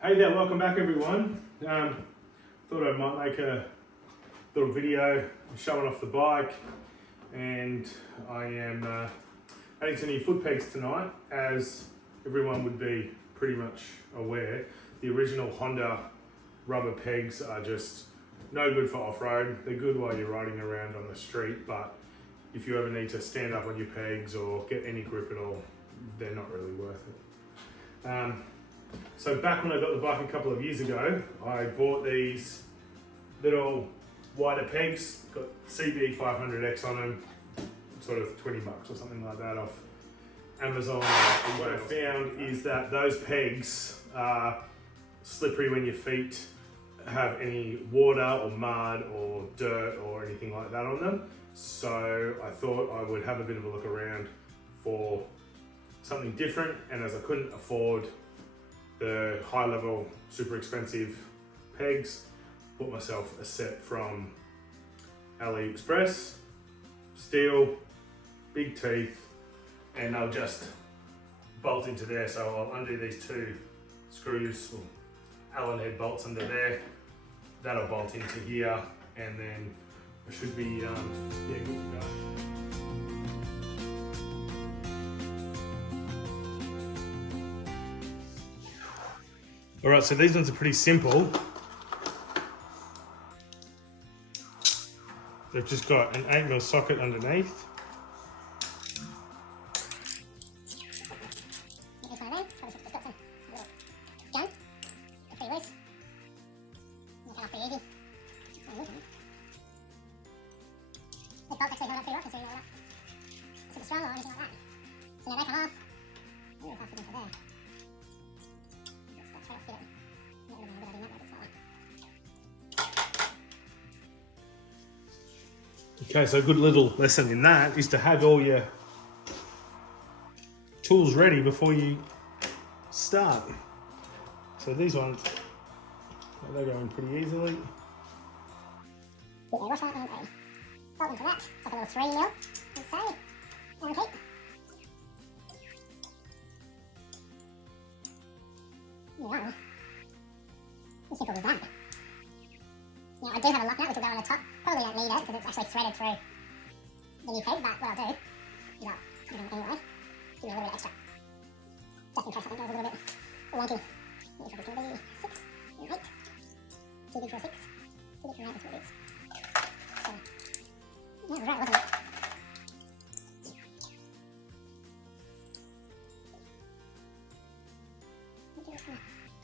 Hey there, welcome back everyone. Thought I might make a little video showing off the bike, and I am adding some new foot pegs tonight. As everyone would be pretty much aware, the original Honda rubber pegs are just no good for off-road. They're good while you're riding around on the street, but if you ever need to stand up on your pegs or get any grip at all, they're not really worth it. So back when I got the bike a couple of years ago, I bought these little wider pegs, got CB500X on them, sort of 20 bucks or something like that off Amazon. And what I found is that those pegs are slippery when your feet have any water or mud or dirt or anything like that on them. So I thought I would have a bit of a look around for something different, and as I couldn't afford the high level, super expensive pegs, bought myself a set from AliExpress, steel, big teeth, and they'll just bolt into there. So I'll undo these two screws or Allen head bolts under there. That'll bolt into here, and then I should be good to go. All right, so these ones are pretty simple. They've just got an 8mm socket underneath. Okay, so a good little lesson in that is to have all your tools ready before you start. So these ones, they're going pretty easily. Put my wash on and bolt into that. It's like a little 3mm, let's say, and repeat. Yeah, as simple as that. Now I do have a lock nut which will go on the top. Probably don't need it because it's actually threaded through the new peg, but what I'll do is I'll put it on anyway. Give me a little bit extra. Just in case something goes a little bit wonky. This is going to be 6 and 8. Too big for a 6. Too big for an 8, that's what it is. So, yeah, it was right, wasn't it?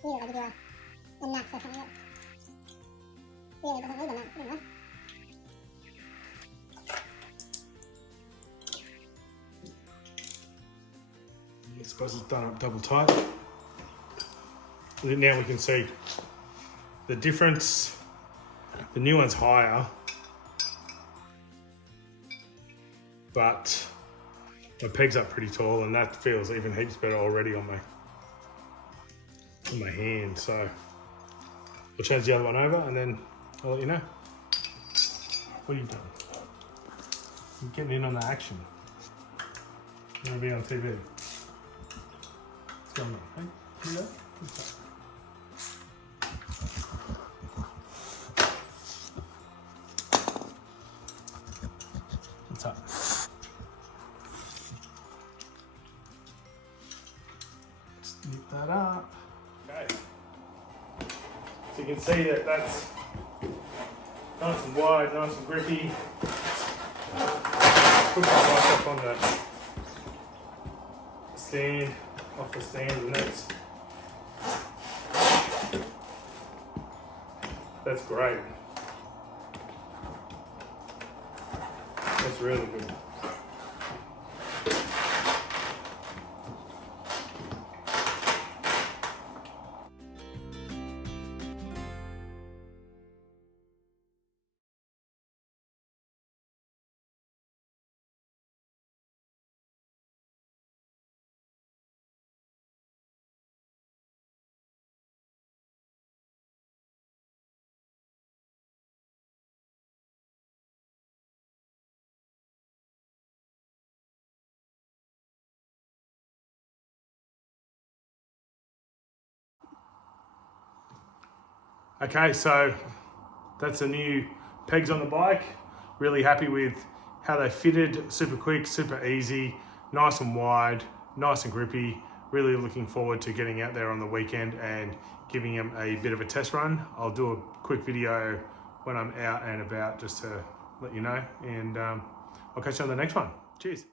Usually I give you a nut for something that really doesn't need a nut, anyway. I suppose it's done up double tight. Now we can see the difference. The new one's higher, but my peg's up pretty tall, and that feels even heaps better already on my hand. So I'll change the other one over, and then I'll let you know. What are you doing? You're getting in on the action. You want to be on TV. What's going on? Hey, you know? What's up? Snip that up. Okay. So you can see that that's nice and wide, nice and grippy. Put my bike up on the stand, off the stand, and that's great. That's really good. Okay, so that's the new pegs on the bike. Really happy with how they fitted, super quick, super easy, nice and wide, nice and grippy. Really looking forward to getting out there on the weekend and giving them a bit of a test run. I'll do a quick video when I'm out and about just to let you know, and I'll catch you on the next one. Cheers.